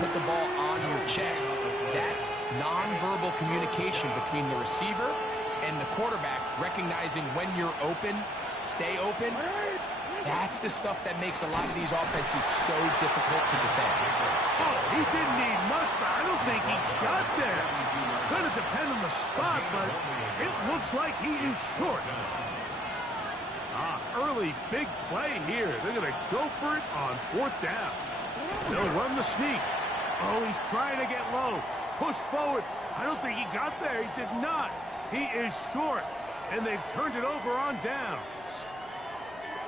put the ball on your chest. That nonverbal communication between the receiver and the quarterback, recognizing when you're open, stay open, that's the stuff that makes a lot of these offenses so difficult to defend. Oh, he didn't need much, but I don't think he got there. Gonna depend on the spot, but it looks like he is short. Early big play here. They're gonna go for it on 4th down. They'll run the sneak. Oh, he's trying to get low. Push forward. I don't think he got there. He did not. He is short, and they've turned it over on downs.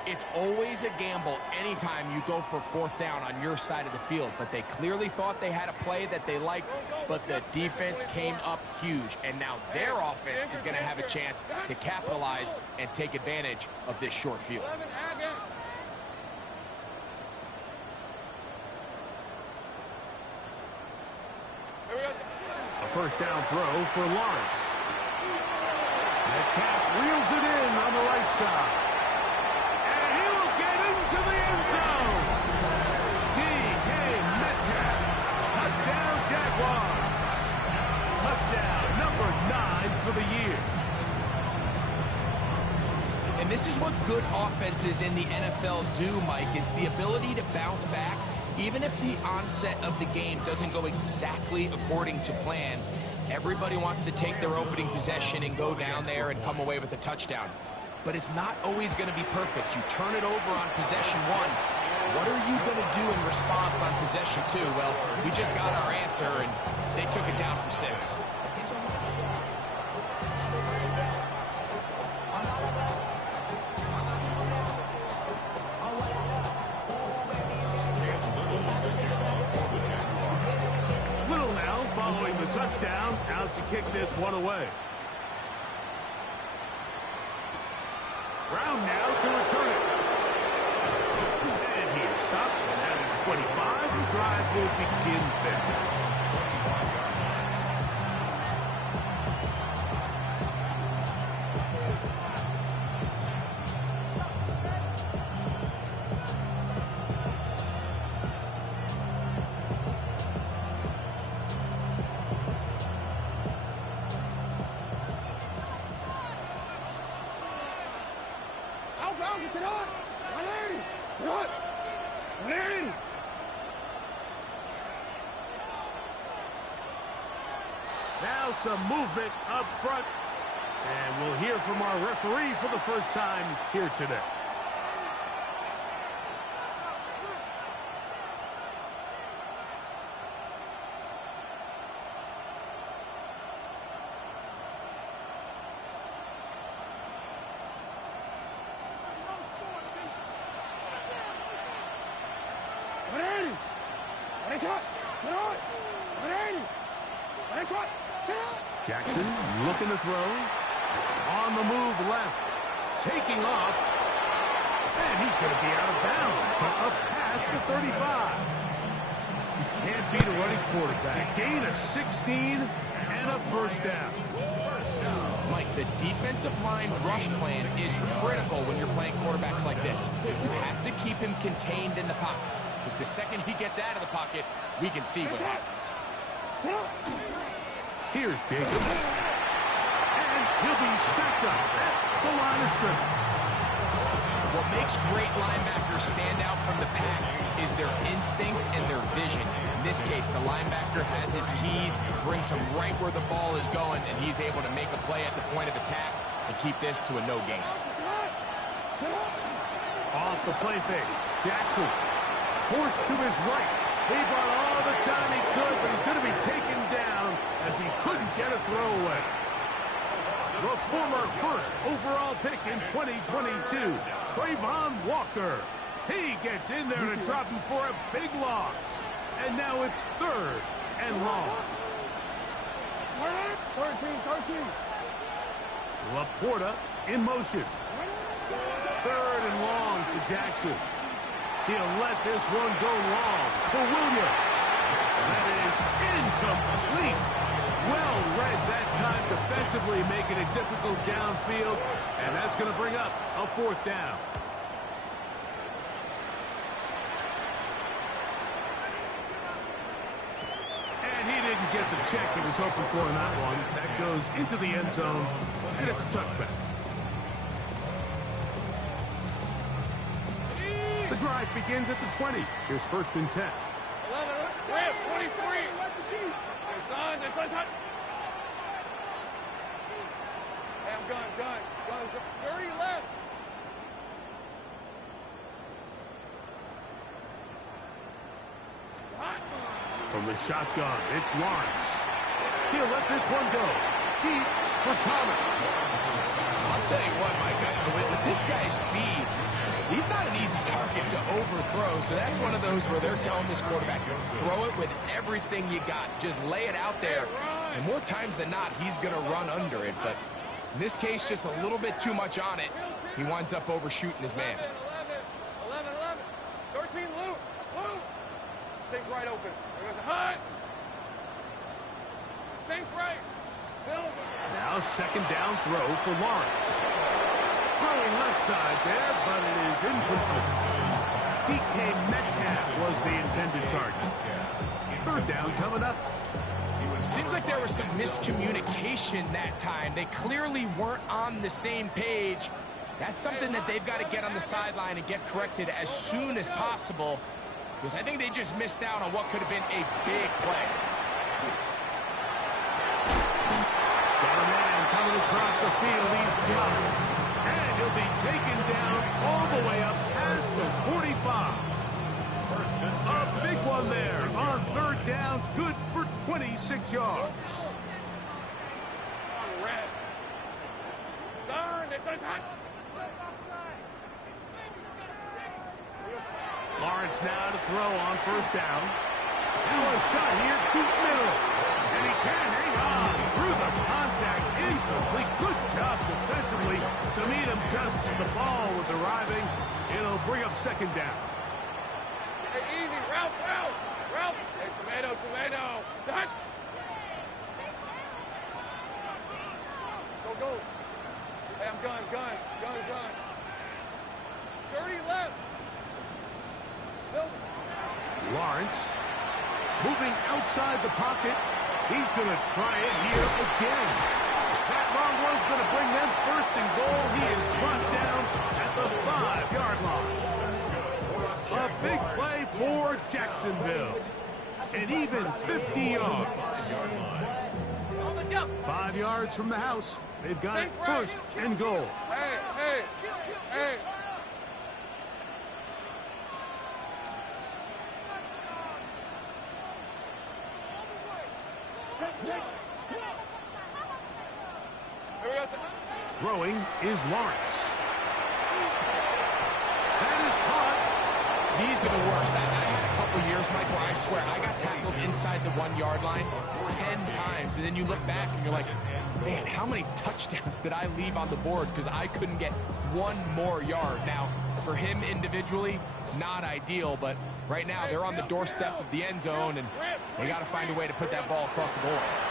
It's always a gamble anytime you go for 4th down on your side of the field, but they clearly thought they had a play that they liked, but the defense came up huge, and now their offense is going to have a chance to capitalize and take advantage of this short field. A 1st down throw for Lawrence. Metcalf reels it in on the right side. And he will get into the end zone. D.K. Metcalf. Touchdown, Jaguars. Touchdown, number 9 for the year. And this is what good offenses in the NFL do, Mike. It's the ability to bounce back. Even if the onset of the game doesn't go exactly according to plan, everybody wants to take their opening possession and go down there and come away with a touchdown. But it's not always going to be perfect. You turn it over on possession 1. What are you going to do in response on possession 2? Well, we just got our answer, and they took it down for 6. Following the touchdown, out to kick this one away. Brown now to return it. And he is stopped at the 25. The drive will begin there. Now some movement up front, and we'll hear from our referee for the first time here today. Jackson looking to throw. On the move left. Taking off. And he's going to be out of bounds. Up past the 35. You can't beat a running quarterback. Gain of 16 and a 1st down. Mike, the defensive line rush plan is critical when you're playing quarterbacks like this. You have to keep him contained in the pocket, because the second he gets out of the pocket, we can see what happens. Here's Jacobs. And he'll be stacked up at the line of scrimmage. What makes great linebackers stand out from the pack is their instincts and their vision. In this case, the linebacker has his keys, brings him right where the ball is going, and he's able to make a play at the point of attack and keep this to a no gain. Off the play fake. Jackson forced to his right. He bought all the time he could, but he's going to be taken down as he couldn't get a throw away. The former 1st overall pick in 2022, Trayvon Walker. He gets in there to drop him for a big loss. And now it's 3rd and long. 13. Laporta in motion. 3rd and long for Jackson. He'll let this one go long for Williams. That is incomplete. Well read that time defensively, making it difficult downfield, and that's going to bring up a 4th down. didn't get the check he was hoping for in that one. That goes into the end zone, and it's a touchback. The drive begins at the 20. Here's 1st and 10. 11, grab, 23. Their son, hot. Hey, I'm gun. 30 left. Hot. From the shotgun, it's Lawrence. He'll let this one go. Deep for Thomas. I'll tell you what, Mike, with this guy's speed, he's not an easy target to overthrow, so that's one of those where they're telling this quarterback, throw it with everything you got. Just lay it out there. And more times than not, he's going to run under it. But in this case, just a little bit too much on it. He winds up overshooting his man. 11. 13, Luke. Sink right open. There's a hut. Sink right. Silver. Now 2nd down throw for Lawrence. Throwing left side there, but it is incomplete. DK Metcalf was the intended target. 3rd down coming up. Seems like there was some miscommunication that time. They clearly weren't on the same page. That's something that they've got to get on the sideline and get corrected as soon as possible, because I think they just missed out on what could have been a big play. Got a man coming across the field. He's got it. And he'll be taken down all the way up past the 45. A big one there on 3rd down. Good for 26 yards. On red. Turn. It's hot. Lawrence now to throw on 1st down. And a shot here deep middle. And he can hang on through the contact. Incomplete. Good job defensively to meet him just as the ball was arriving. It'll bring up 2nd down. Hey, easy. Ralph. Hey, tomato. Hot. Go. Hey, I'm gun. 30 left. Lawrence moving outside the pocket. He's going to try it here again. That long one's going to bring them 1st and goal. He is brought down at the 5-yard line. A big play for Jacksonville. An even 50 yards. 5 yards from the house. They've got it 1st and goal. Hey. Throwing is Lawrence. That is caught. These are the worst. I had a couple years, Mike, where I swear I got tackled inside the 1-yard line 10 times. And then you look back and you're like, man, how many touchdowns did I leave on the board because I couldn't get one more yard? Now, for him individually, not ideal, but right now they're on the doorstep of the end zone, and they got to find a way to put that ball across the goal line.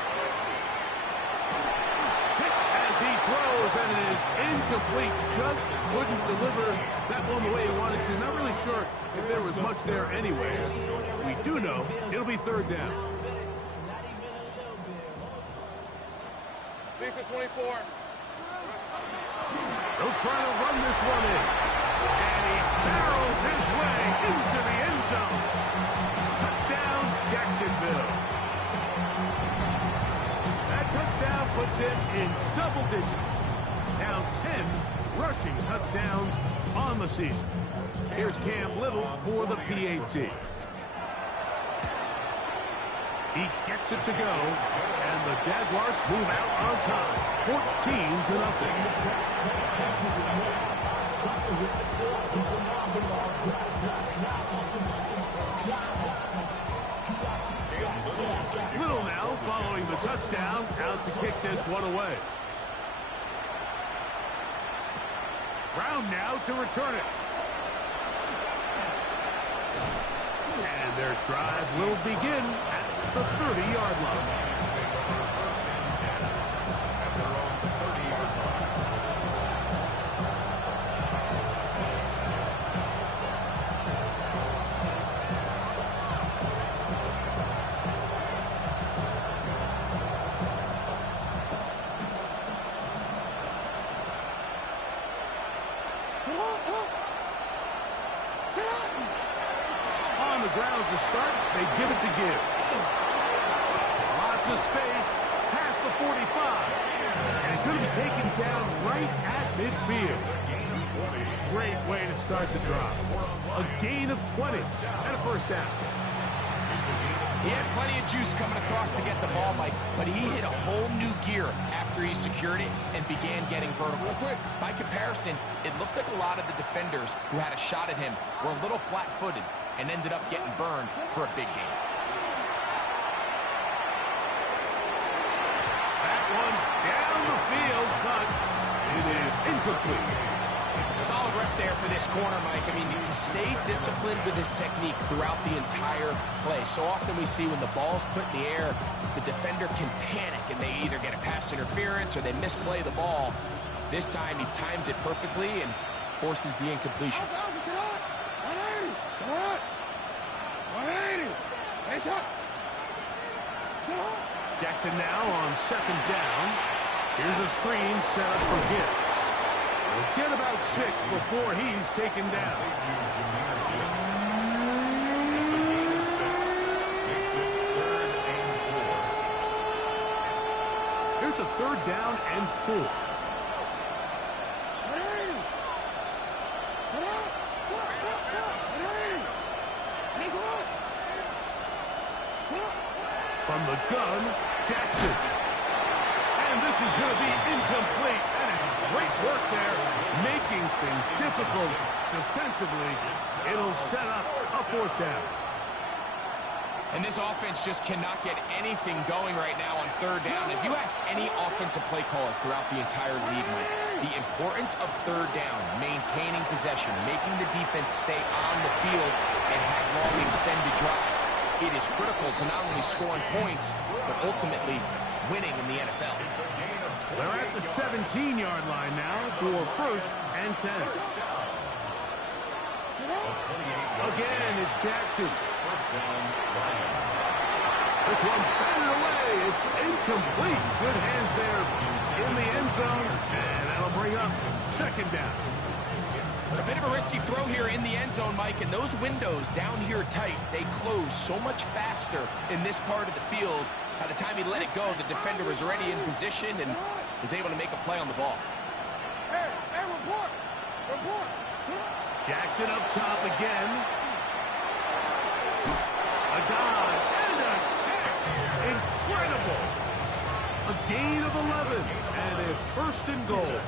As he throws, and it is incomplete. Just couldn't deliver that one the way he wanted to. Not really sure if there was much there anyway. We do know it'll be 3rd down. Lisa 24. They'll try to run this one in. And he barrels his way into the end zone. Touchdown, Jacksonville. That touchdown puts him in double digits. Now 10 rushing touchdowns on the season. Here's Cam Little for the PAT. He gets it to go, and the Jaguars move out on top, 14-0. Little now following the touchdown, out to kick this one away. Brown now to return it. And their drive will begin at the 30-yard line. ground to start. They give it to Gibbs. Lots of space past the 45. And he's going to be taken down right at midfield. Great way to start the drive. A gain of 20 and a first down. He had plenty of juice coming across to get the ball, Mike, but he hit a whole new gear after he secured it and began getting vertical. By comparison, it looked like a lot of the defenders who had a shot at him were a little flat-footed and ended up getting burned for a big gain. That one down the field, but it is incomplete. Solid rep there for this corner, Mike. I mean, to stay disciplined with his technique throughout the entire play. So often we see when the ball's put in the air, the defender can panic and they either get a pass interference or they misplay the ball. This time he times it perfectly and forces the incompletion. Jackson now on second down. Here's a screen set up for Gibbs. We'll get about 6 before he's taken down. Here's a third down and 4. From the gun, Jackson. And this is going to be incomplete. That is great work there, making things difficult defensively. It'll set up a fourth down. And this offense just cannot get anything going right now on third down. If you ask any offensive play caller throughout the entire league, Mike, the importance of third down, maintaining possession, making the defense stay on the field and have long extended drives, it is critical to not only scoring points, but ultimately winning in the NFL. They're at the 17-yard line now for first and 10. Again, it's Jackson. This one batted away. It's incomplete. Good hands there in the end zone, and that'll bring up second down. A bit of a risky throw here in the end zone, Mike, and those windows down here tight, they close so much faster in this part of the field. By the time he let it go, the defender was already in position and was able to make a play on the ball. Hey, report! Report! Jackson up top again. A dive and a catch. Incredible. A gain of 11, and it's first and goal.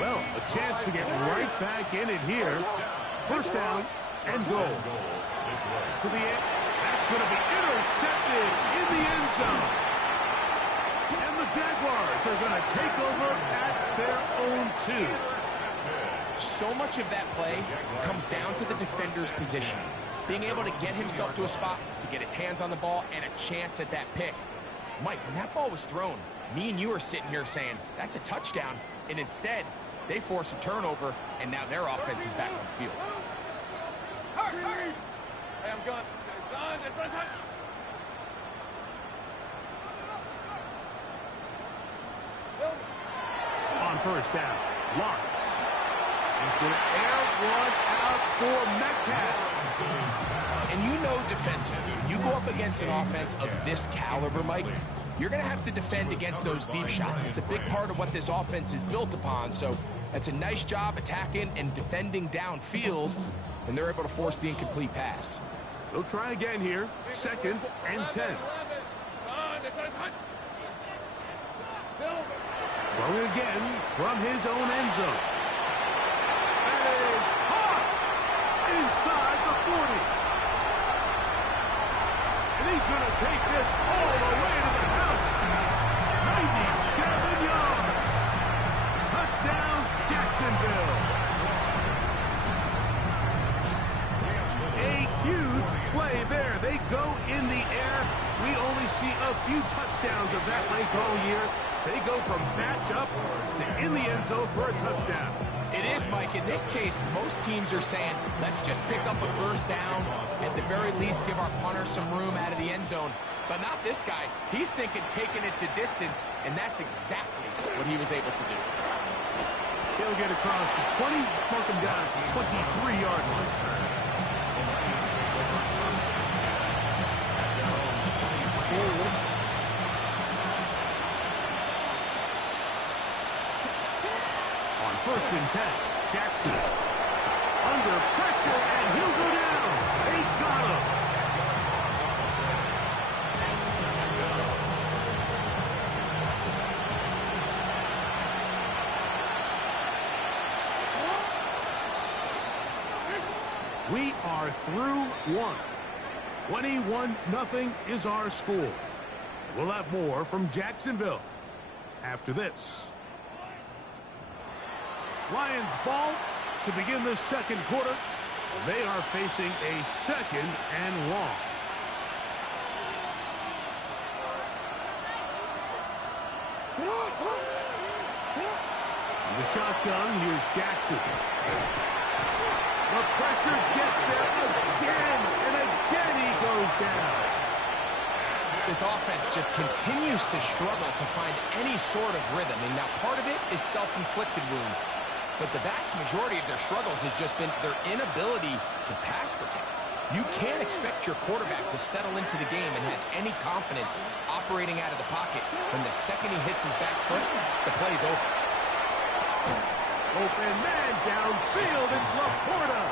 Well, a chance to get right back in it here. First down and goal. To the end. That's going to be intercepted in the end zone. And the Jaguars are going to take over at their own 2. So much of that play comes down to the defender's positioning. Being able to get himself to a spot, to get his hands on the ball, and a chance at that pick. Mike, when that ball was thrown, me and you are sitting here saying, that's a touchdown. And instead, they force a turnover, and now their offense is back on the field. Hey, I'm going. On first down, Lawrence. He's going to air one out for Metcalf. And you know defensively, when you go up against an offense of this caliber, Mike, you're going to have to defend against those deep shots. It's a big part of what this offense is built upon. So that's a nice job attacking and defending downfield, and they're able to force the incomplete pass. They'll try again here. Second and 10. Throwing again from his own end zone. That is caught inside the 40. And he's going to take this all the way to the house. 97 yards. Touchdown, Jacksonville. A huge play there. They go in the air. We only see a few touchdowns of that length all year. They go from match up to in the end zone for a touchdown. It is, Mike. In this case, most teams are saying, let's just pick up a first down. At the very least, give our punter some room out of the end zone. But not this guy. He's thinking taking it to distance, and that's exactly what he was able to do. He'll get across the 20, mark him down at the 23-yard line. first and 10. Jackson under pressure, and he'll go down. They got him. We are through one. 21-0 is our score. We'll have more from Jacksonville after this. Lions ball to begin the second quarter. They are facing a second and long. The shotgun, here's Jackson. The pressure gets there again, and again he goes down. This offense just continues to struggle to find any sort of rhythm. And now part of it is self-inflicted wounds. But the vast majority of their struggles has just been their inability to pass protect. You can't expect your quarterback to settle into the game and have any confidence operating out of the pocket when the second he hits his back foot, the play's over. Open man downfield, it's Laporta.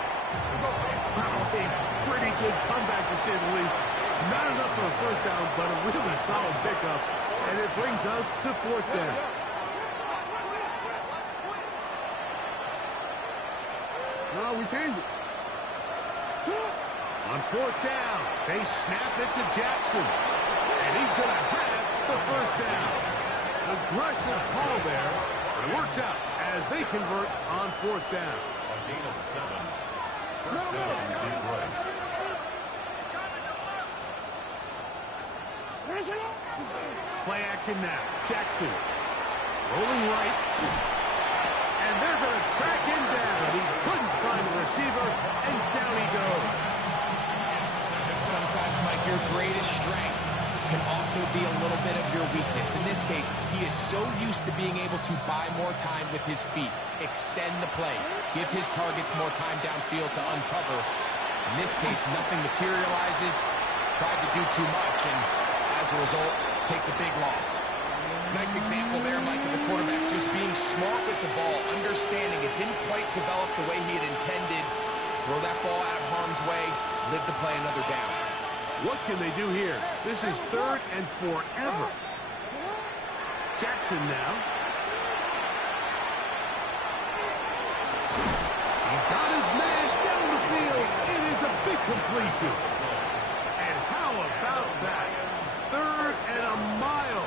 A pretty good comeback, to say the least. Not enough for a first down, but a really solid pickup. And it brings us to fourth down. No, we changed it. On fourth down, they snap it to Jackson. And he's going to have the first down. Aggressive call there. It works out as they convert on fourth down. A gain of 7. First down in Detroit. Play action now. Jackson rolling right. And they're going to track him down. He couldn't find the receiver, and down he goes. Sometimes, Mike, your greatest strength can also be a little bit of your weakness. In this case, he is so used to being able to buy more time with his feet, extend the play, give his targets more time downfield to uncover. In this case, nothing materializes, tried to do too much, and as a result, takes a big loss. Nice example there, Mike, of the quarterback just being smart with the ball, understanding it didn't quite develop the way he had intended. Throw that ball out of harm's way, live to play another down. What can they do here? This is third and forever. Jackson now. He's got his man down the field. It is a big completion. And how about that? Third and a mile.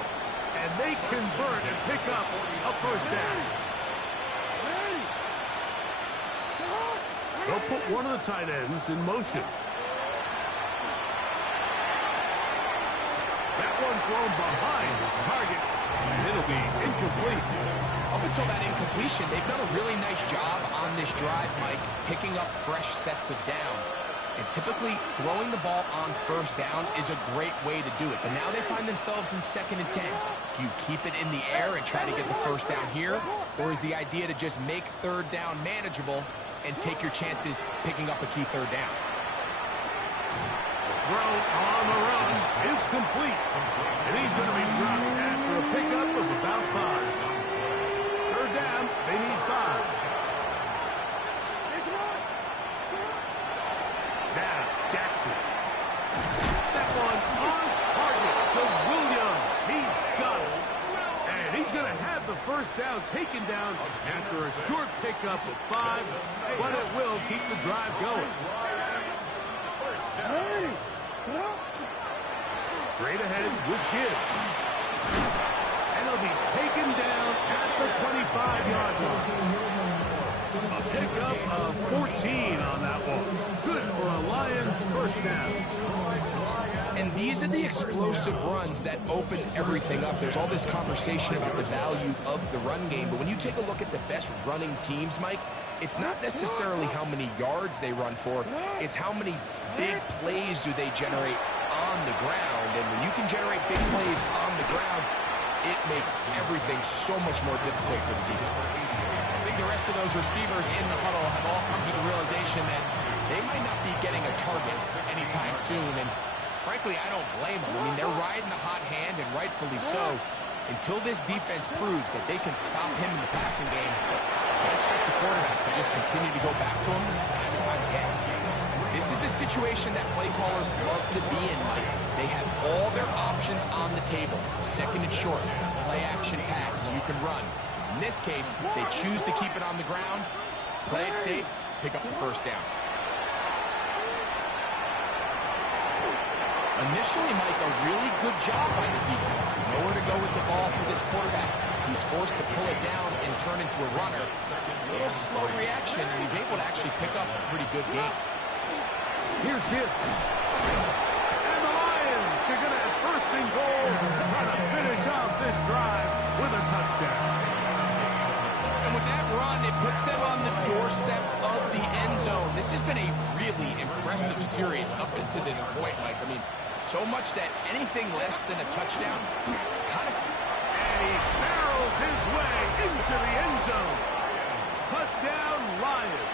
And they convert and pick up a first down. They'll put one of the tight ends in motion. That one thrown behind his target, and it'll be incomplete. Up until that incompletion, they've done a really nice job on this drive, Mike, picking up fresh sets of downs. And typically, throwing the ball on first down is a great way to do it. But now they find themselves in 2nd and 10. Do you keep it in the air and try to get the first down here? Or is the idea to just make third down manageable and take your chances picking up a key third down? Throw on the run is complete. And he's going to be dropped after a pickup of about 5. Third down, they need 5. Now, Jackson. That one on target to Williams. He's got it. And he's going to have the first down taken down after a short pickup of 5, but it will keep the drive going. Straight ahead with Gibbs. And he'll be taken down at the 25-yard line. A pickup of 14 on that one. Good for a Lions first down. And these are the explosive runs that open everything up. There's all this conversation about the value of the run game, but when you take a look at the best running teams, Mike, it's not necessarily how many yards they run for, it's how many big plays do they generate on the ground. And when you can generate big plays on the ground, it makes everything so much more difficult for the defense. I think the rest of those receivers in the huddle have all come to the realization that they might not be getting a target anytime soon. And frankly, I don't blame them. I mean, they're riding the hot hand, and rightfully so. Until this defense proves that they can stop him in the passing game, I expect the quarterback to just continue to go back to him time and time again. This is a situation that play callers love to be in, Mike. They have all their options on the table. Second and short, play action pass, you can run. In this case, they choose to keep it on the ground, play it safe, pick up the first down. Initially, Mike, a really good job by the defense. Nowhere to go with the ball for this quarterback. He's forced to pull it down and turn into a runner. A little slow reaction, and he's able to actually pick up a pretty good game. Here's Gibbs. And the Lions are going to have first and goal to try to finish off this drive with a touchdown. And with that run, it puts them on the doorstep of the end zone. This has been a really impressive series up until this point, Mike. I mean, so much that anything less than a touchdown kind of... And he barrels his way into the end zone. Touchdown, Lions.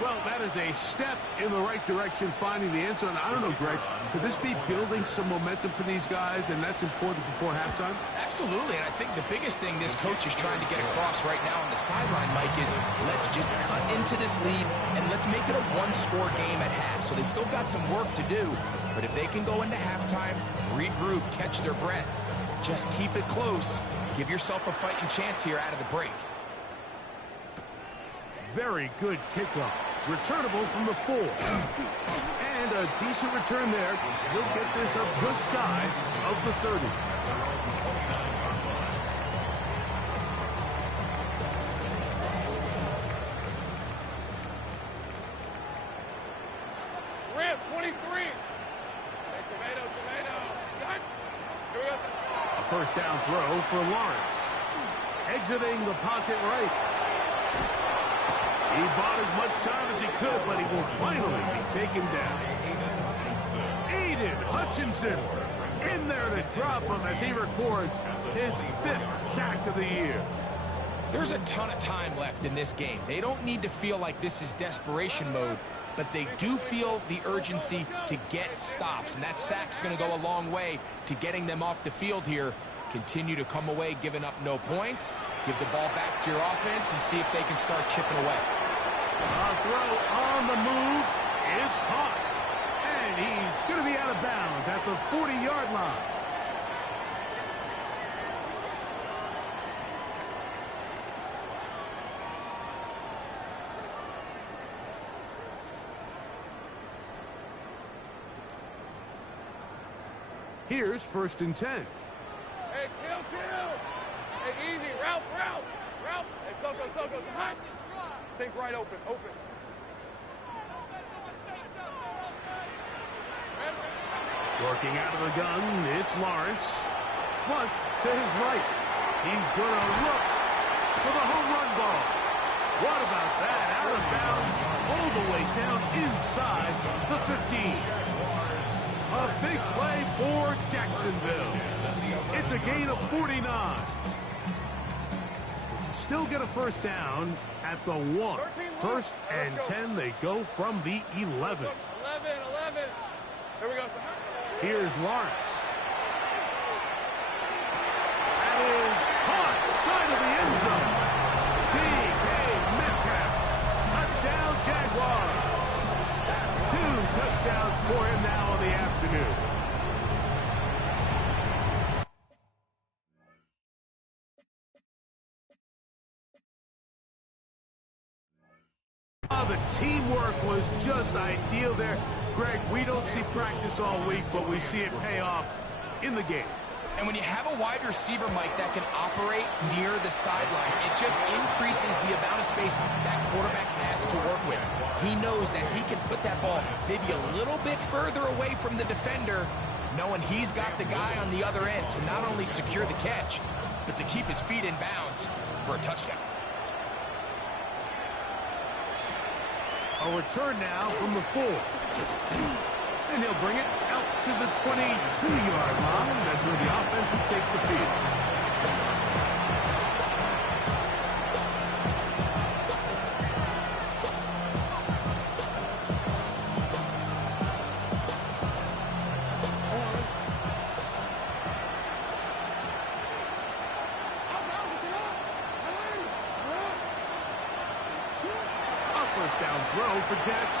Well, that is a step in the right direction, finding the end zone. I don't know, Greg, could this be building some momentum for these guys, and that's important before halftime? Absolutely, and I think the biggest thing this coach is trying to get across right now on the sideline, Mike, is let's just cut into this lead, and let's make it a one-score game at half. So they still got some work to do, but if they can go into halftime, regroup, catch their breath, just keep it close, give yourself a fighting chance here out of the break. Very good kickoff. Returnable from the 4. And a decent return there. He'll get this up just shy of the 30. Rip, 23. Hey, tomato. Cut. Here we go. A first down throw for Lawrence. Exiting the pocket right. He bought as much time as he could, but he will finally be taken down. Aiden Hutchinson in there to drop him as he records his 5th sack of the year. There's a ton of time left in this game. They don't need to feel like this is desperation mode, but they do feel the urgency to get stops, and that sack's going to go a long way to getting them off the field here. Continue to come away giving up no points. Give the ball back to your offense and see if they can start chipping away. A throw on the move is caught. And he's going to be out of bounds at the 40-yard line. Here's 1st and 10. Hey, kill. Hey, easy. Ralph. Hey, Soko. Hot. Take right open. Working out of the gun, it's Lawrence. Flush to his right. He's going to look for the home run ball. What about that? Out of bounds, all the way down inside the 15. A big play for Jacksonville. It's a gain of 49. Still get a first down at the 1. 1st and 10, they go from the 11. 11. Here we go. Here's Lawrence. That is caught side of the end zone. DK Metcalf. Touchdown, Jaguars. 2 touchdowns for him now in the afternoon. The teamwork was just ideal there. Greg, we don't see practice all week, but we see it pay off in the game. And when you have a wide receiver, Mike, that can operate near the sideline, it just increases the amount of space that quarterback has to work with. He knows that he can put that ball maybe a little bit further away from the defender, knowing he's got the guy on the other end to not only secure the catch, but to keep his feet in bounds for a touchdown. A return now from the 4. And he'll bring it out to the 22-yard line. That's where the offense will take the field.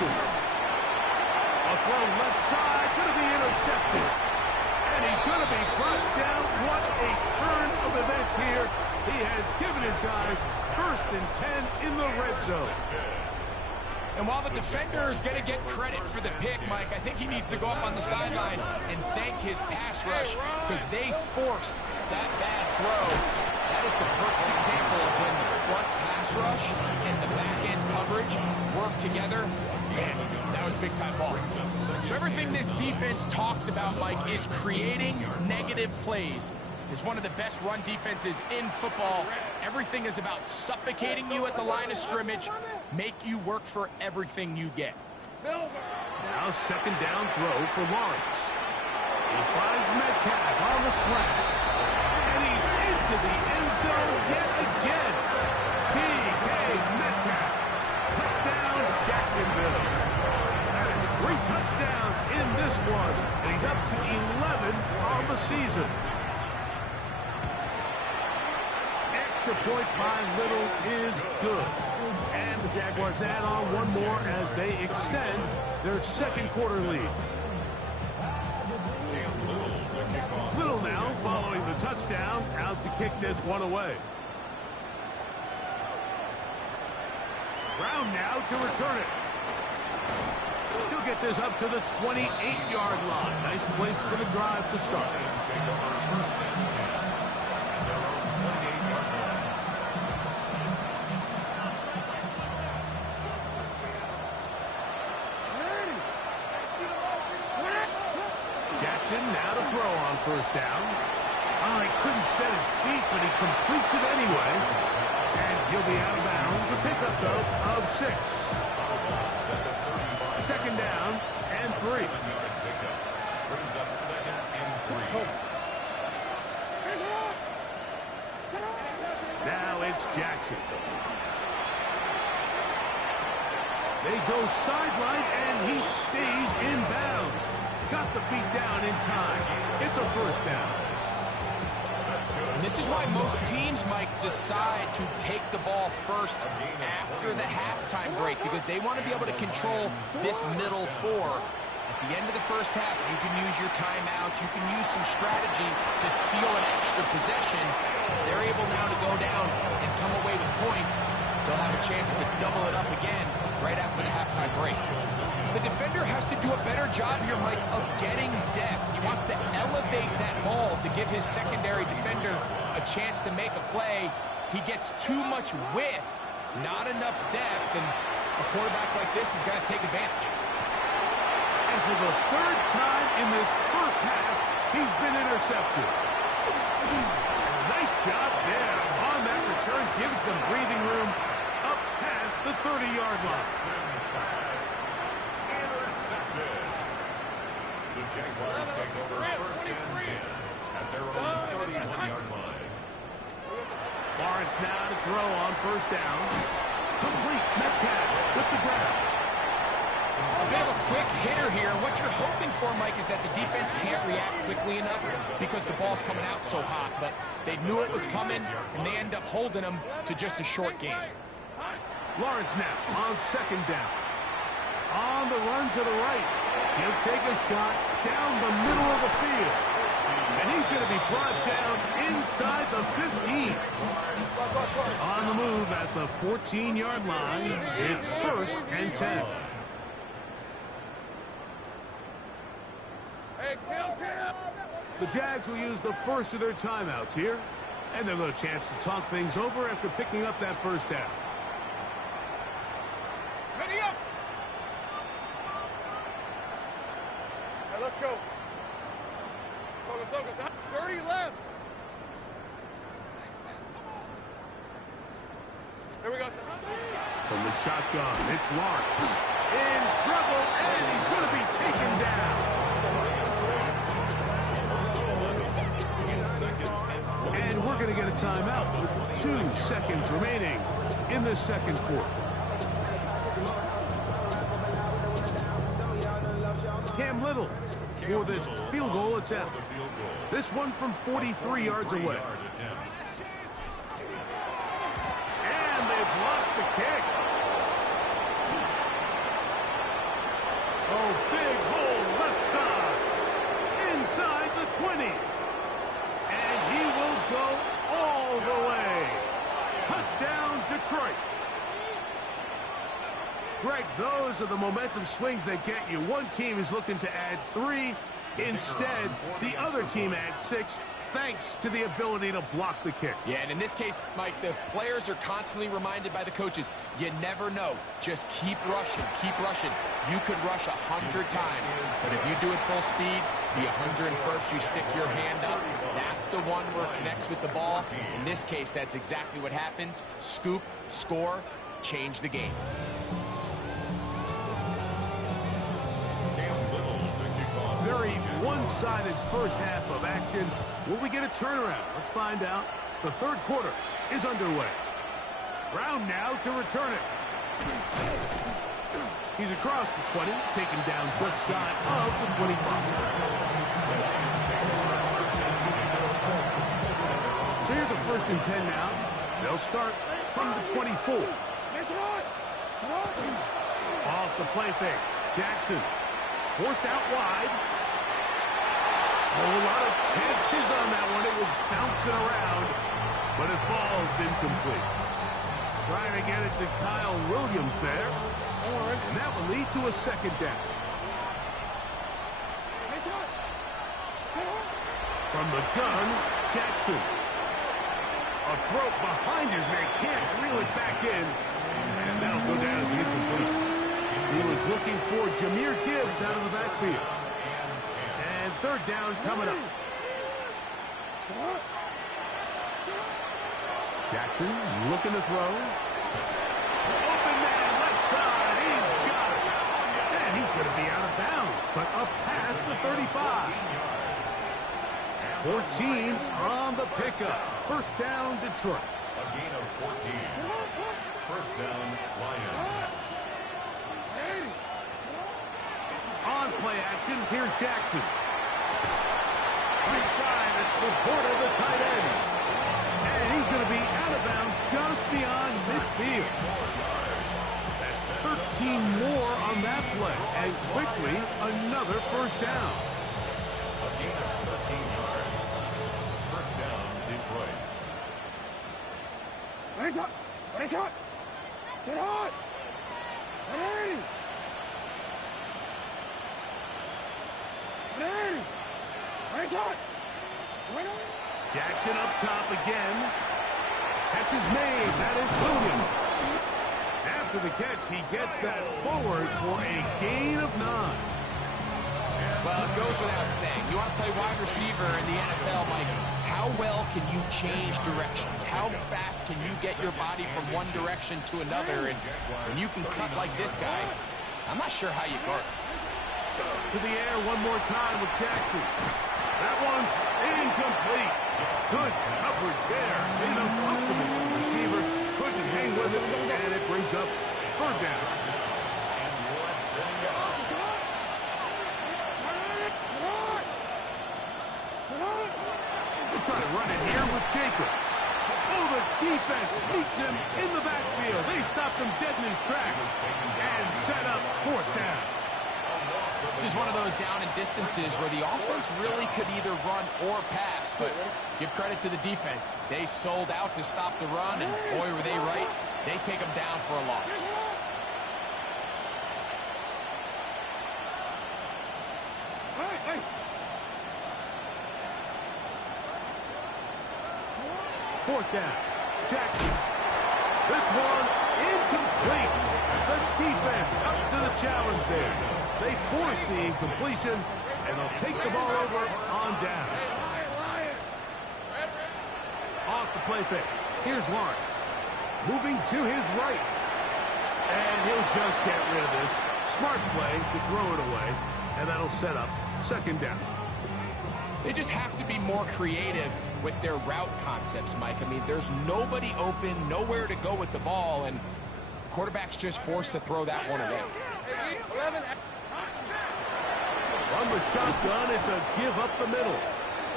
Jackson. A throw left side, going to be intercepted. And he's going to be brought down. What a turn of events here. He has given his guys 1st and 10 in the red zone. And while the defender is going to get credit for the pick, Mike, I think he needs to go up on the sideline and thank his pass rush because they forced that bad throw. That is the perfect example of when the front pass rush and the back end coverage work together. Man, that was big-time ball. So everything this defense talks about, Mike, is creating negative plays. It's one of the best run defenses in football. Everything is about suffocating you at the line of scrimmage, make you work for everything you get. Now 2nd down throw for Lawrence. He finds Metcalf on the slant. And he's into the end zone yet again. D.K. Metcalf. Touchdown, Jacksonville. That is 3 touchdowns in this one. And he's up to 11 on the season. Extra point by Little is good. And the Jaguars add on one more as they extend their 2nd quarter lead. Little now following the touchdown, out to kick this one away. Brown now to return it. He'll get this up to the 28-yard line. Nice place for the drive to start. Now to throw on 1st down. Oh, he couldn't set his feet, but he completes it anyway. And he'll be out of bounds. A pickup, though, of 6. 2nd down and 3. Brings up 2nd and 3. Now it's Jackson. They go sideline, and he stays in bounds. Got the feet down in time. It's a 1st down. And this is why most teams, Mike, decide to take the ball first after the halftime break because they want to be able to control this middle 4. At the end of the 1st half, you can use your timeouts. You can use some strategy to steal an extra possession. They're able now to go down and come away with points. They'll have a chance to double it up again right after the halftime break. The defender has to do a better job here, Mike, of getting depth. He wants to elevate that ball to give his secondary defender a chance to make a play. He gets too much width, not enough depth, and a quarterback like this has got to take advantage. And for the 3rd time in this 1st half, he's been intercepted. Nice job there on that return. Gives them breathing room up past the 30-yard line. The Jaguars take over 1st and 10 at their own 31-yard line. Lawrence now to throw on 1st down. Complete. Metcalf with the grab. A bit of a quick hitter here. What you're hoping for, Mike, is that the defense can't react quickly enough because the ball's coming out so hot. But they knew it was coming, and they end up holding them to just a short game. Lawrence now on 2nd down. On the run to the right. He'll take a shot down the middle of the field. And he's going to be brought down inside the 15. On the move at the 14-yard line. It's 1st and 10. The Jags will use the first of their timeouts here. And they'll have a chance to talk things over after picking up that 1st down. Ready up! Hey, let's go. Focus. 30 left. Here we go. From the shotgun, it's Lawrence. In trouble, and he's going to be taken down. And we're going to get a timeout with 2 seconds remaining in the 2nd quarter. Cam Little for this field goal attempt. This one from 43 yards away. And they blocked the kick. Oh, big hole left side. Inside the 20. And he will go all the way. Touchdown, Detroit. Greg, those are the momentum swings that get you. One team is looking to add 3. Instead, the other team adds 6, thanks to the ability to block the kick. Yeah, and in this case, Mike, the players are constantly reminded by the coaches, you never know. Just keep rushing, keep rushing. You could rush 100 times, but if you do it full speed, the 101st, you stick your hand up. That's the one where it connects with the ball. In this case, that's exactly what happens. Scoop, score, change the game. Very one-sided first half of action. Will we get a turnaround? Let's find out. The third quarter is underway. Brown now to return it. He's across the 20, taken down just shy of the 25. So here's a 1st and 10 now. They'll start from the 24. Off the play fake. Jackson forced out wide. A whole lot of chances on that one. It was bouncing around, but it falls incomplete. Trying to get it to Kyle Williams there. And that will lead to a 2nd down. From the gun, Jackson. A throw behind his man. Can't reel it back in. And that'll go down as an incompletion. He was looking for Jahmyr Gibbs out of the backfield. And 3rd down coming up. Jackson looking to throw. Open man, left side. He's got it. And he's going to be out of bounds, but up past the 35. 14 on the pickup. 1st down, Detroit. A gain of 14. 1st down, Lions. On play action, here's Jackson. Right side, it's the Porter, the tight end. And he's going to be out of bounds just beyond midfield. That's 13 more on that play. And quickly, another 1st down. A gain of 13 yards. 1st down, Detroit. Jackson up top again. Catch is made. That is Williams. After the catch, he gets that forward for a gain of 9. Well, it goes without saying. You want to play wide receiver in the NFL, Mike. How well can you change directions? How fast can you get your body from one direction to another? And when you can cut like this guy, I'm not sure how you guard. To the air one more time with Jackson. That one's incomplete. Good coverage there. Made him comfortable for the receiver. Couldn't hang with it, and it brings up 3rd down. They try to run it here with Jacobs. Oh, the defense meets him in the backfield. They stopped him dead in his tracks and set up 4th down. This is one of those down and distances where the offense really could either run or pass, but give credit to the defense. They sold out to stop the run, and boy, were they right. They take them down for a loss. Fourth down. Jackson. This one incomplete. The defense up to the challenge there. They force the incompletion, and they'll take the ball over on down. Off the play fake. Here's Lawrence. Moving to his right. And he'll just get rid of this. Smart play to throw it away, and that'll set up 2nd down. They just have to be more creative with their route concepts, Mike. I mean, there's nobody open, nowhere to go with the ball, and quarterback's just forced to throw that one away. From the shotgun, it's a give up the middle.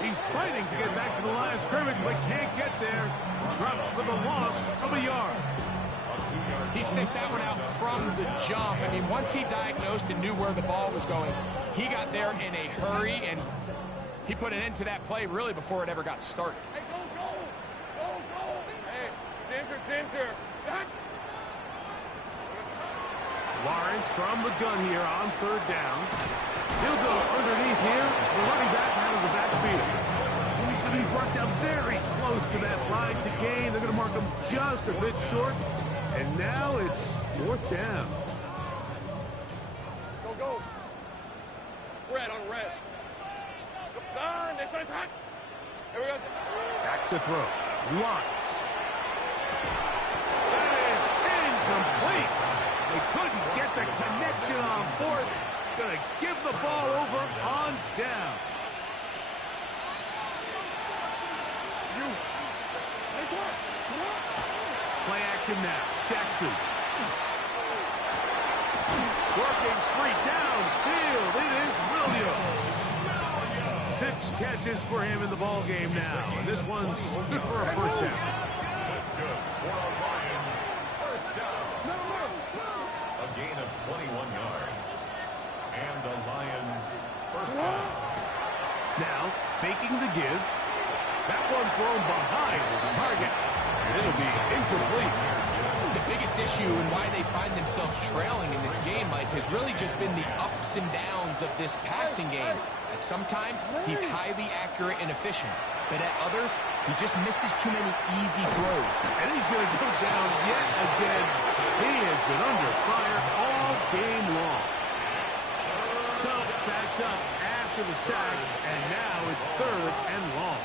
He's fighting to get back to the line of scrimmage, but can't get there. Dropped for the loss of a yard. A 2-yard He sniffed that one out from the jump. I mean, once he diagnosed and knew where the ball was going, he got there in a hurry, and he put an end to that play really before it ever got started. Hey, go, go! Go, go! Hey, Ginger. Lawrence from the gun here on third down. He'll go underneath here. The running back out of the backfield. He's going to be brought down very close to that line to gain. They're going to mark him just a bit short. And now it's fourth down. Go. Red on red. Done. This one's hot. Here we go. Back to throw. Lawrence. That is incomplete. They couldn't get the connection on fourth. Going to give the ball over on down. Play action now. Jackson. Working free downfield. It is Williams. 6 catches for him in the ball game now. And this one's good for a first down. That's good for our Lions. First down. A gain of 21 yards. And the Lions first down. Now, faking the give. That one thrown behind his target. And it'll be incomplete. The biggest issue and why they find themselves trailing in this game, Mike, has really just been the ups and downs of this passing game. At sometimes, he's highly accurate and efficient. But at others, he just misses too many easy throws. And he's going to go down yet again. He has been under fire all game long. So, backed up after the sack, and now it's third and long.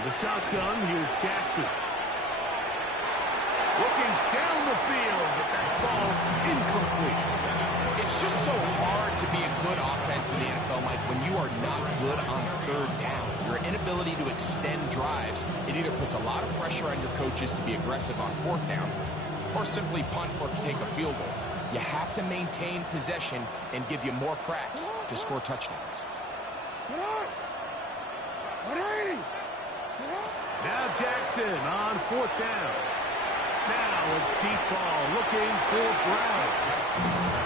The shotgun, here's Jackson. Looking down the field, but that ball's incomplete. It's just so hard to be a good offense in the NFL, Mike, when you are not good on third down. Your inability to extend drives, it either puts a lot of pressure on your coaches to be aggressive on fourth down, or simply punt or take a field goal. You have to maintain possession and give you more cracks to score touchdowns. Now Jackson on fourth down. Now a deep ball looking for Brown.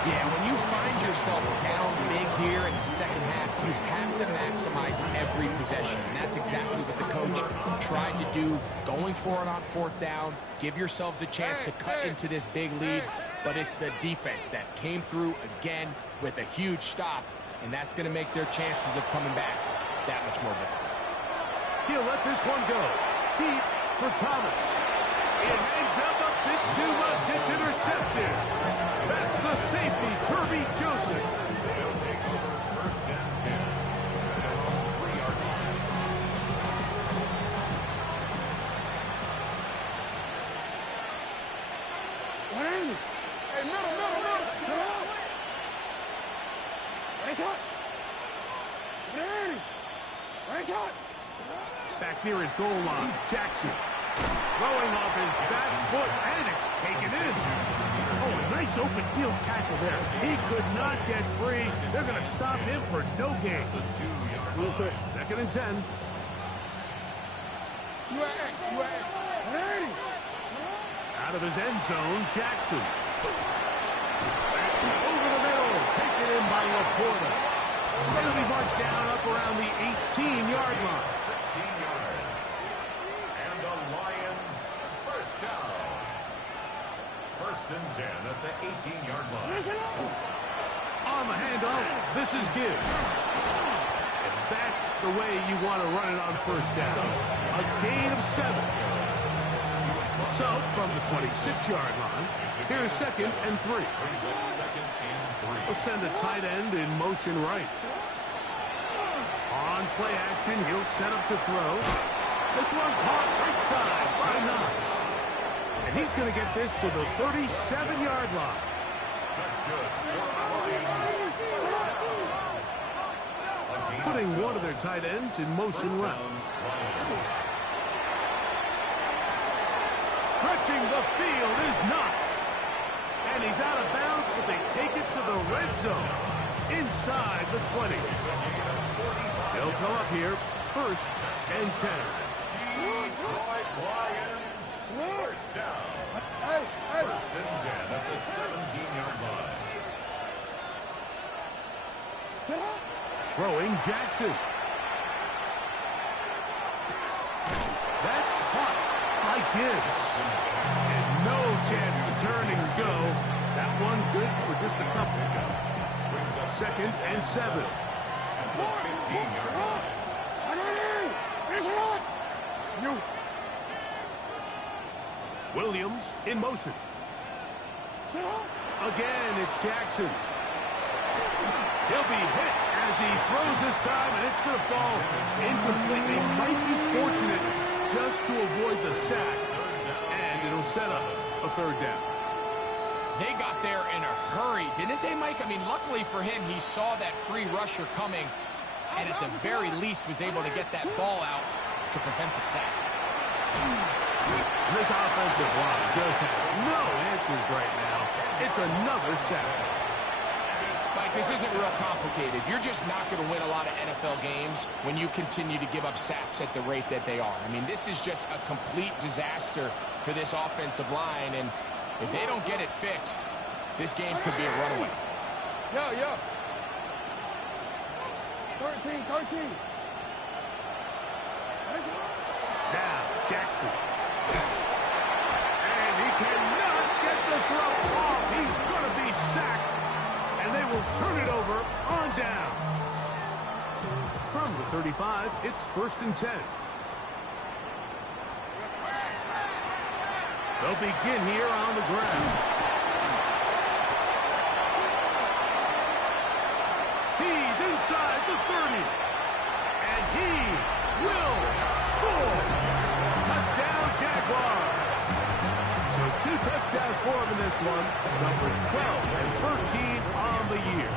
Yeah, when you find yourself down big here in the second half, you have to maximize every possession. And that's exactly what the coach tried to do, going for it on fourth down. Give yourselves a chance to cut into this big lead. But it's the defense that came through again with a huge stop. And that's going to make their chances of coming back that much more difficult. He'll let this one go. Deep for Thomas. It hangs up a bit too much. It's intercepted. That's the safety, Kirby Joseph. They'll take over first and 10. Their own 3-yard line. Hey, middle. Right shot. Back near his goal line. Jackson. Throwing off his back foot, and it's taken in. Oh, a nice open field tackle there. He could not get free. They're going to stop him for no gain. The 2-yard line. Second and 10. Out of his end zone, Jackson. Over the middle, taken in by Laporta. Going to be marked down up around the 18-yard line. 16 yards. And the Lions first down. First and 10 at the 18-yard line. On the handoff, this is give. And that's the way you want to run it on first down. A gain of 7. So, from the 26-yard line, here's second and 3. Second and 3. We'll send a tight end in motion right. On play action, he'll set up to throw. This one caught right side by Knox. And he's going to get this to the 37-yard line. That's good. Putting one of their tight ends in motion left. Stretching the field is Knox. And he's out of bounds, but they take it to the red zone. Inside the 20. They'll come up here, first and 10. Detroit Lions, first down. First and 10 at the 17-yard line. Throwing Jackson. That's caught by Gibbs. And no chance to turn and go. That one good for just a couple. Second and 7. At the 15-yard line. Williams in motion. Again, it's Jackson. He'll be hit as he throws this time, and it's going to fall incomplete. They might be fortunate just to avoid the sack, and it'll set up a third down. They got there in a hurry, didn't they, Mike? I mean, luckily for him, he saw that free rusher coming, and at the very least was able to get that ball out to prevent the sack. This offensive line just has no answers right now. It's another sack. Mike, this isn't real complicated. You're just not going to win a lot of NFL games when you continue to give up sacks at the rate that they are. I mean, this is just a complete disaster for this offensive line, and if they don't get it fixed, this game could be a runaway. Yo. 13. Now, Jackson. And he cannot get the throw off. He's going to be sacked. And they will turn it over on down. From the 35, it's first and 10. They'll begin here on the ground. He's inside the 30. And he will score. Touchdown, Jaguars. So 2 touchdowns for him in this one. Numbers 12 and 13 on the year.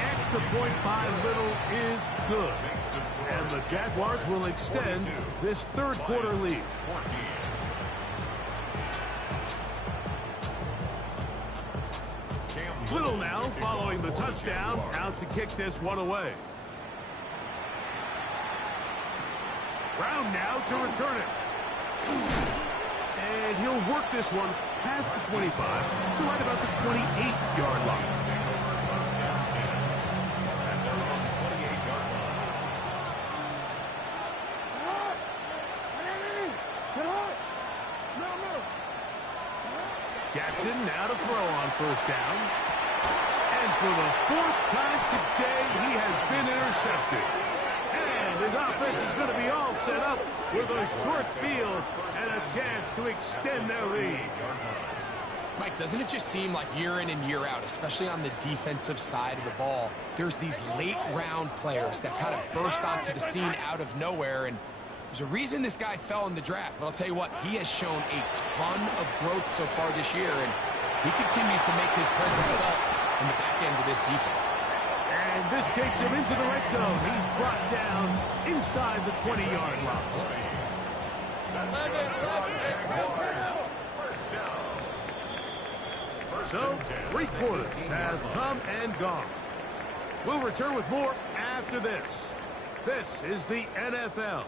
Extra point by Little is good. And the Jaguars will extend this third quarter lead. Little now following the touchdown, out to kick this one away. Brown now to return it. And he'll work this one past the 25 to right about the 28-yard line. Jackson now to throw on first down. And for the 4th time today, he has been intercepted. And his offense is going to be all set up with a short field and a chance to extend their lead. Mike, doesn't it just seem like year in and year out, especially on the defensive side of the ball, there's these late-round players that kind of burst onto the scene out of nowhere, and there's a reason this guy fell in the draft, but I'll tell you what, he has shown a ton of growth so far this year, and he continues to make his presence felt in the back end of this defense. And this takes him into the red zone. He's brought down inside the 20-yard line. So, 3 quarters have come and gone. We'll return with more after this. This is the NFL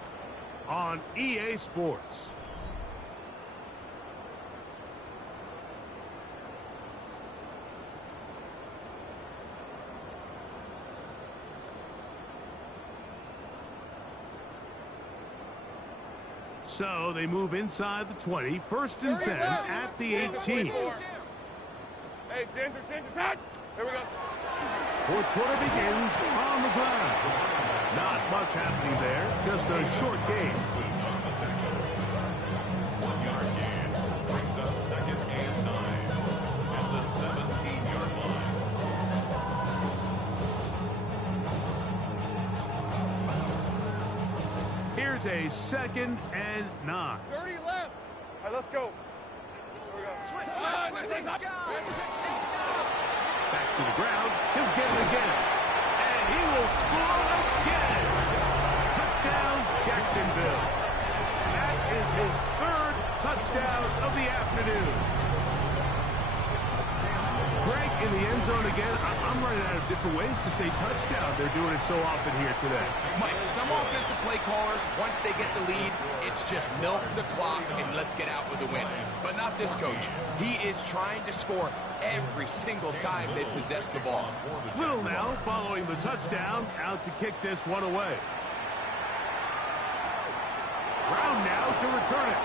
on EA Sports. So they move inside the 20, first and 10 at the 18. Hey, Ginger, touch! Here we go. Fourth quarter begins on the ground. Not much happening there, just a short game. 1-yard gain brings up 2nd and 9 at the 17-yard line. Here's a 2nd and 9. 30 left. All right, let's go. Here we go. Back to the ground. He'll get it again. And he will score again. Touchdown, Jacksonville. That is his 3rd touchdown of the afternoon. Greg in the end zone again. I'm running out of different ways to say touchdown. They're doing it so often here today. Mike, some offensive play callers, once they get the lead, it's just milk the clock and let's get out with a win. But not this coach. He is trying to score every single time they possess the ball. Little now following the touchdown, out to kick this one away. Brown now to return it.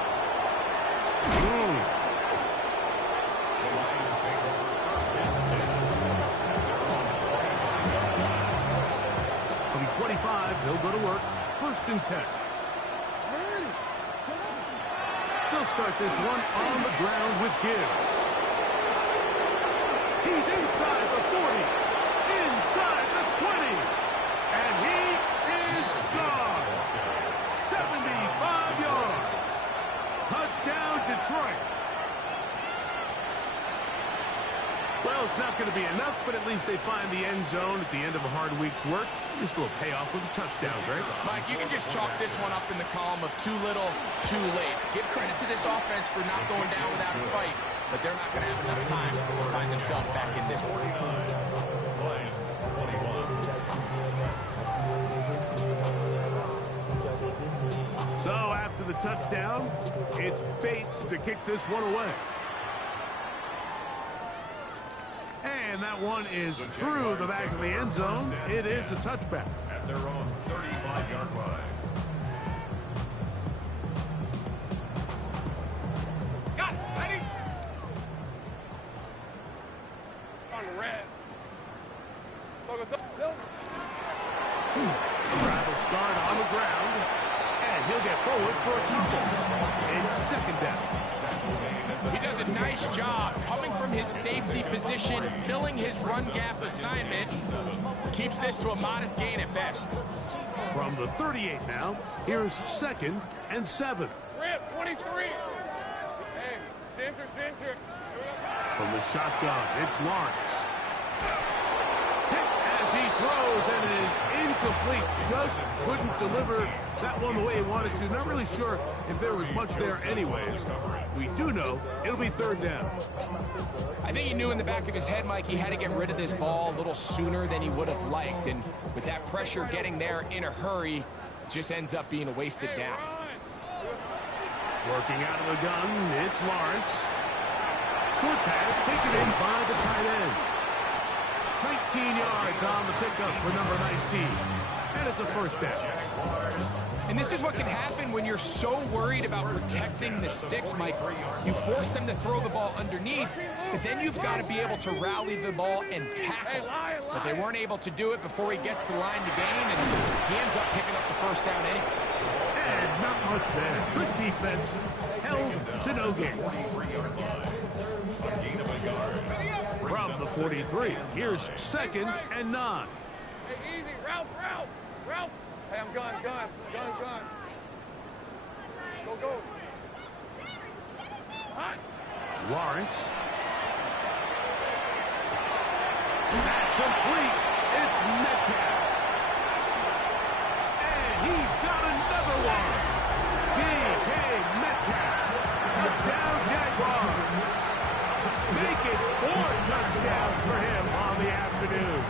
From 25, he'll go to work. 1st and 10. They'll start this one on the ground with Gibbs. He's inside the 40, inside the 20, and he is gone. 75 yards. Touchdown, Detroit. Well, it's not going to be enough, but at least they find the end zone at the end of a hard week's work. Just a little payoff with a touchdown, Greg. Mike, you can just chalk this one up in the column of too little, too late. Give credit to this offense for not going down without a fight, but they're not going to have enough time to find themselves back in this one. So after the touchdown, it's Bates to kick this one away. And that one is through the back of the end zone. It is a touchback. At their own 35-yard line. Got it. Ready? On the red. So go, Silver. Rattle start on the ground. And he'll get forward for a couple. It's 2nd down. He does a nice job coming from his safety position, filling his run gap assignment. Keeps this to a modest gain at best. From the 38 now, here's 2nd and 7. Rip, 23. Hey, Ginger. From the shotgun, it's Lawrence. Hit as he throws, and it is incomplete. Just couldn't deliver that one the way he wanted to. Not really sure if there was much there anyways. We do know it'll be 3rd down. I think he knew in the back of his head, Mike, he had to get rid of this ball a little sooner than he would have liked. And with that pressure getting there in a hurry, it just ends up being a wasted down. Working out of the gun, it's Lawrence. Short pass taken in by the tight end. 19 yards on the pickup for number 19. And it's a 1st down. And this is what can happen when you're so worried about protecting the sticks, Mike. You force them to throw the ball underneath, but then you've got to be able to rally the ball and tackle. But they weren't able to do it before he gets the line to gain, and he ends up picking up the 1st down anyway. And not much there. Good defense. Held to no gain. From the 43, here's 2nd and 9. Hey, easy. Ralph. Hey, I'm gun. Go. Hot. Lawrence. That's complete. It's Metcalf. And he's got another one. D.K. Metcalf. Touchdown, Jaguars. Make it 4 touchdowns for him on the afternoon.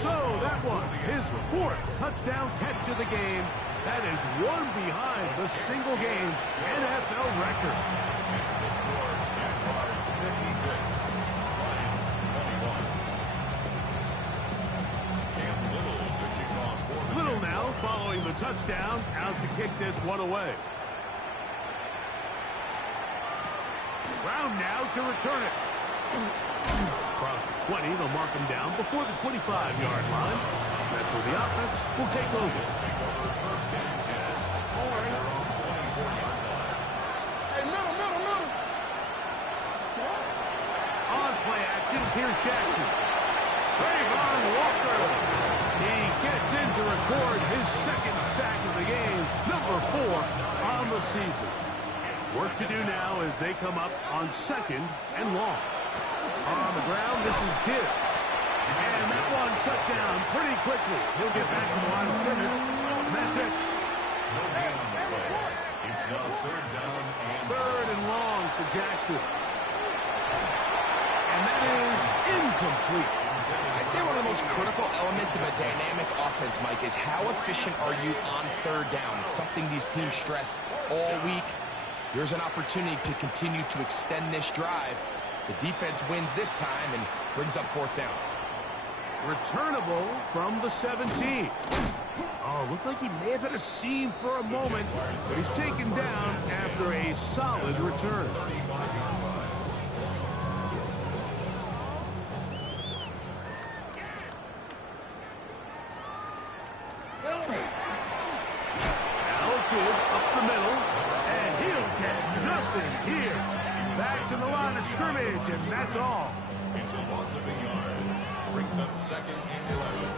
So that one, his 4th touchdown catch of the game. That is one behind the single-game NFL record. It's the score, Jaguars 56, Lions 21. Cam Little to kick off for the Little now following the touchdown, out to kick this one away. Brown now to return it. Across the 20, they'll mark him down before the 25-yard line. That's where the offense will take over. Hey, middle. On play action, here's Jackson. Trayvon Walker. He gets in to record his 2nd sack of the game, number 4 on the season. Work to do now as they come up on 2nd and long. On the ground, this is Gibbs. And that one shut down pretty quickly. He'll get back to the line of scrimmage. And that's it. No gain on the play. It's now 3rd down and 3rd and long for Jackson. And that is incomplete. I'd say one of the most critical elements of a dynamic offense, Mike, is how efficient are you on third down. It's something these teams stress all week. Here's an opportunity to continue to extend this drive. The defense wins this time and brings up fourth down. Returnable from the 17. Oh, looked like he may have had a seam for a moment, but he's taken down after a solid return. Now give up the middle, and he'll get nothing here. Back to the line of scrimmage, and that's all. It's a loss of a yard. Brings up 2nd and 11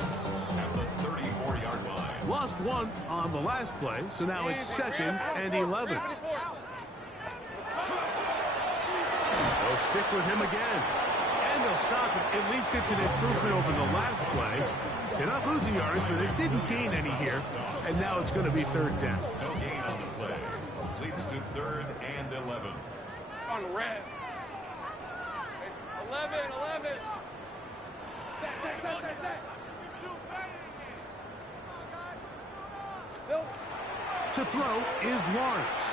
at the 34-yard line. Lost one on the last play, so now it's 2nd and 11. They'll stick with him again. And they'll stop him. At least it's an improvement over the last play. They're not losing yards, but they didn't gain any here. And now it's going to be third down. No gain on the play. Leads to 3rd and 11. On red. 11. To throw is Lawrence.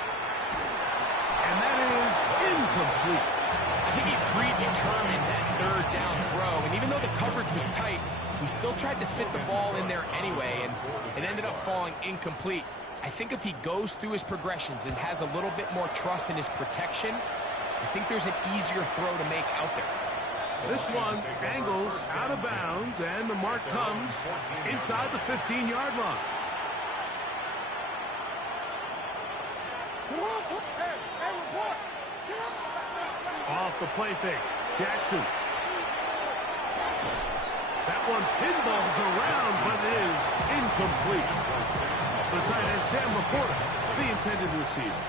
And that is incomplete. I think he predetermined that third down throw, and even though the coverage was tight, he still tried to fit the ball in there anyway, and it ended up falling incomplete. I think if he goes through his progressions and has a little bit more trust in his protection, I think there's an easier throw to make out there. This one angles out of bounds, and the mark comes inside the 15-yard line. Off the play fake, Jackson. That one pinballs around, but it is incomplete. The tight end, Sam Laporta, the intended receiver.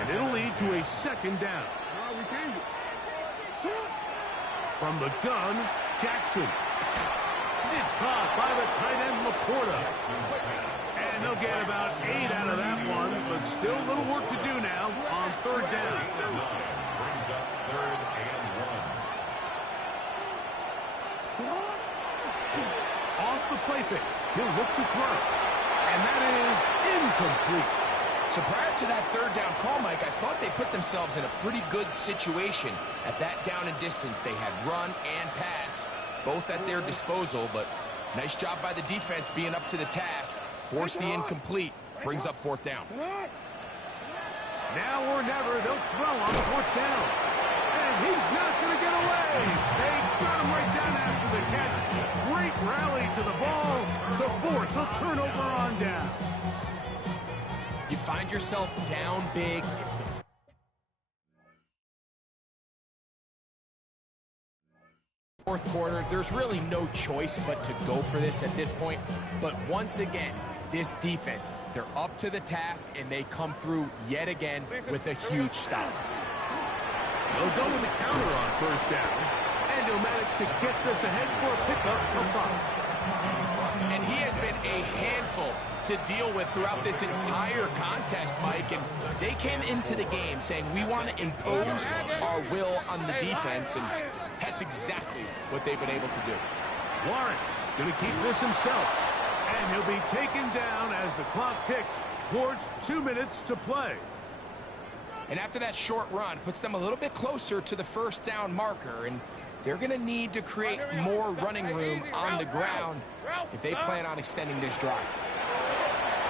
And it'll lead to a 2nd down. We changed it. From the gun, Jackson. It's caught by the tight end, Laporta. And they'll get about 8 out of that one, but still a little work to do now on third down. Brings up 3rd and 1. Off the play fake, he'll look to throw. And that is incomplete. So prior to that third down call, Mike, I thought they put themselves in a pretty good situation. At that down and distance, they had run and pass, both at their disposal, but nice job by the defense being up to the task. Force the incomplete, brings up fourth down. Now or never, they'll throw on the fourth down. And he's not going to get away. They got him right down after the catch. Great rally to the ball to force a turnover on down. You find yourself down big. It's the fourth quarter. There's really no choice but to go for this at this point. But once again, this defense, they're up to the task, and they come through yet again with a huge stop. They'll go with the counter on first down, and he'll manage to get this ahead for a pickup of 5. And he has been a handful to deal with throughout this entire contest, Mike, and they came into the game saying we want to impose our will on the defense, and that's exactly what they've been able to do. Lawrence going to keep this himself, and he'll be taken down as the clock ticks towards 2 minutes to play. And after that short run, puts them a little bit closer to the first down marker, and they're going to need to create more running room on the ground if they plan on extending this drive.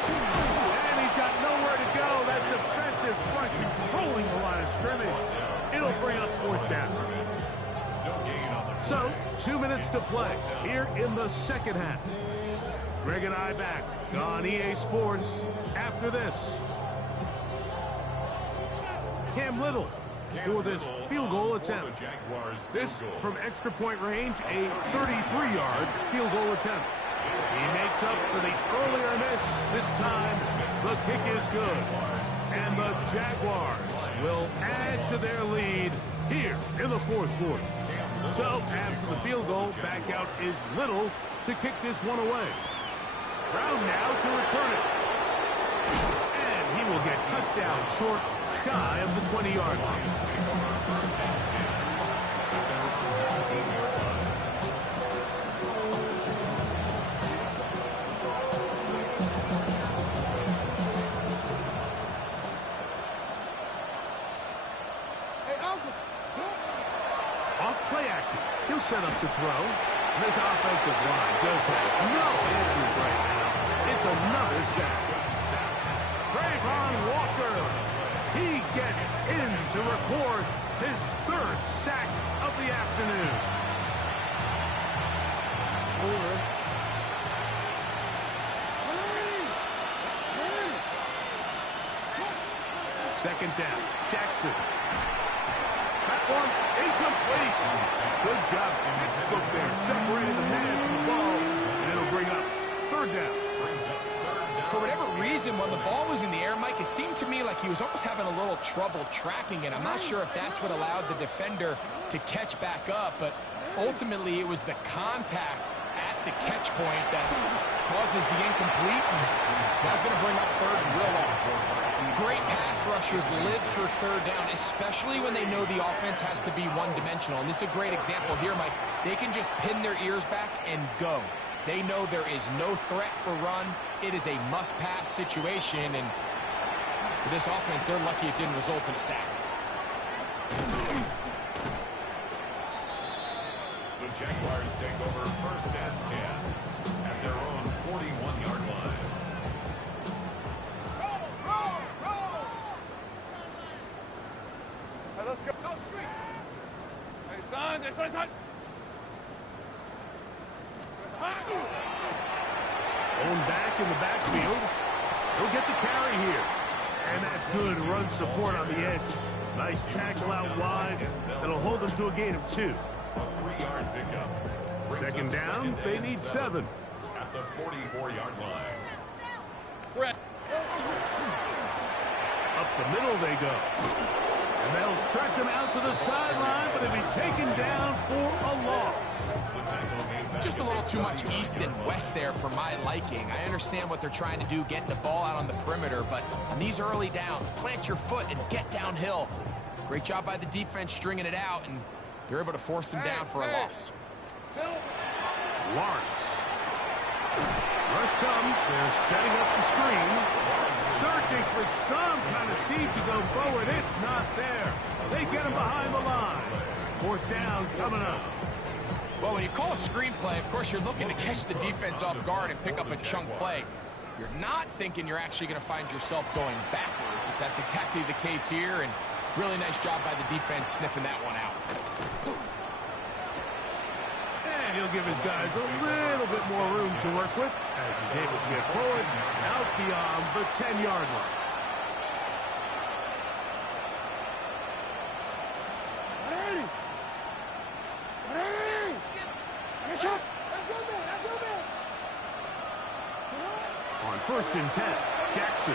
And he's got nowhere to go. That defensive front controlling the line of scrimmage. It'll bring up fourth down. So, 2 minutes to play here in the second half. Greg and I back on EA Sports after this. Cam Little for this field goal attempt. This from extra point range, a 33-yard field goal attempt. He makes up for the earlier miss. This time, the kick is good. And the Jaguars will add to their lead here in the fourth quarter. So, after the field goal, back out is Little to kick this one away. Brown now to return it. And he will get touchdown short, shy of the 20-yard line. 19-yard line. Off play action. He'll set up to throw. This offensive line just has no answers right now. It's another sack. Trayvon Walker. He gets in to record his third sack of the afternoon. Second down. Jackson. Platform incomplete. Good job, Jimmy Scoop there. Separated the man from the ball, and it'll bring up third down. For whatever reason, when the ball was in the air, Mike, it seemed to me like he was almost having a little trouble tracking it. I'm not sure if that's what allowed the defender to catch back up, but ultimately it was the contact at the catch point that causes the incomplete. That's going to bring up third and real long. Great pass rushers live for third down, especially when they know the offense has to be one-dimensional. And this is a great example here, Mike. They can just pin their ears back and go. They know there is no threat for run. It is a must-pass situation, and for this offense, they're lucky it didn't result in a sack. The Jaguars take over first and 10 at their own 41-yard line. Roll! Hey, let's go. Go, street. Hey, son. Going back in the backfield. He'll get the carry here. And that's good run support on the edge. Nice tackle out wide. That'll hold them to a gain of 2. A 3-yard pickup. Second down, they need 7. At the 44-yard line. Fred. Up the middle they go. And they'll stretch him out to the sideline, but he'll be taken down for a loss. The tackle game back. Just a little too much east and west there for my liking. I understand what they're trying to do, getting the ball out on the perimeter, but on these early downs, plant your foot and get downhill. Great job by the defense stringing it out, and they're able to force him down for a loss. Lawrence. Rush comes. They're setting up the screen. Searching for some kind of seed to go forward. It's not there. They get him behind the line. Fourth down coming up. Well, when you call a screen play, of course, you're looking to catch the defense off guard and pick up a chunk play. You're not thinking you're actually going to find yourself going backwards, but that's exactly the case here, and really nice job by the defense sniffing that one out. And he'll give his guys a little bit more room to work with as he's able to get forward out beyond the 10-yard line. On first and 10, Jackson.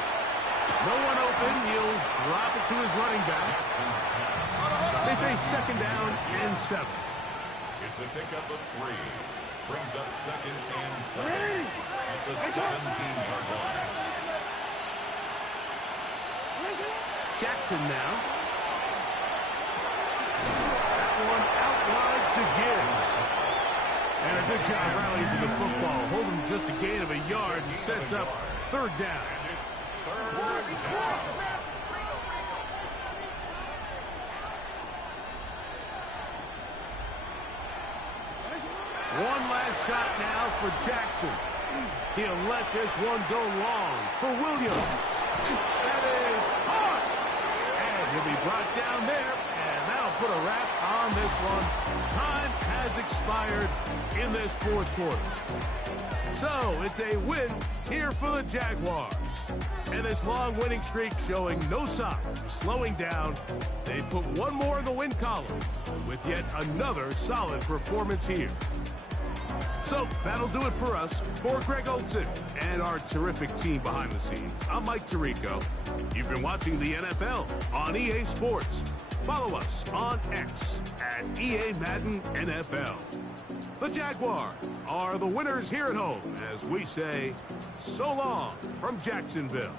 No one open. He'll drop it to his running back. They face second down and 7. It's a pickup of 3. Brings up second and 7 at the 17-yard line. Jackson now. That one out wide to Gibbs. And a good job rallying to the football. Holding just a gain of a yard and sets up third down. And it's third down. One last shot now for Jackson. He'll let this one go long for Williams. That is hard. And he'll be brought down there, and that'll put a wrap on this one. Time has expired in this fourth quarter. So it's a win here for the Jaguars. And this long winning streak showing no sign of slowing down. They put one more in the win column with yet another solid performance here. So that'll do it for us. For Greg Olson and our terrific team behind the scenes, I'm Mike Tirico. You've been watching the NFL on EA Sports. Follow us on X at EA Madden NFL. The Jaguars are the winners here at home as we say so long from Jacksonville.